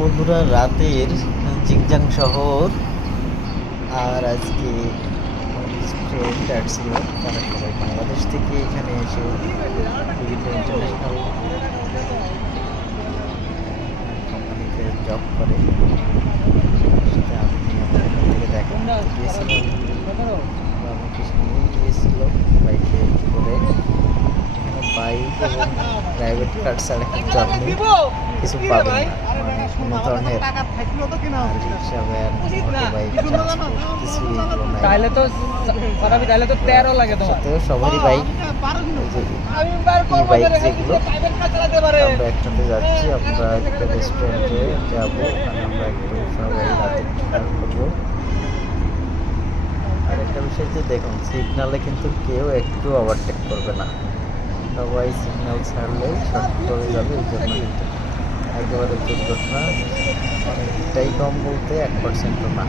বন্ধুরা, রাতের জিংজাং শহর। আর আজকে আমার কিছু ফ্রেন্ড আসছিল, তারা সবাই বাংলাদেশ থেকে এখানে এসে বিভিন্ন ইন্টারন্যাশনাল কোম্পানিতে জব করে। সেটা আমি আমার এখান থেকে দেখা গিয়েছিলাম, আমাকে নিয়ে গিয়েছিল বাইকে করে। এখানে বাইক এবং প্রাইভেট কার ছাড়া কিন্তু আপনি কিছু পাবেন না, মানে কোনো ধরনের রিক্সা, ভ্যান, মোটর বাইক, ট্রান্সপোর্ট কিছুই এগুলো নাই। সত্ত্বেও সবারই বাইক, ই বাইক যেগুলো। আমরা একসাথে যাচ্ছি, আমরা একটা রেস্টুরেন্টে যাবো, ওখানে আমরা একটু সবাই রাতে ডিনার করবো। আর একটা বিষয় যে দেখুন, সিগনালে কিন্তু কেউ একটু ওভারটেক করবে না, সবাই সিগন্যাল ছাড়লেই শর্ট করে যাবে। এই জন্য কিন্তু একেবারে দুর্ঘটনা অনেকটাই কম, বলতে 1%ও না।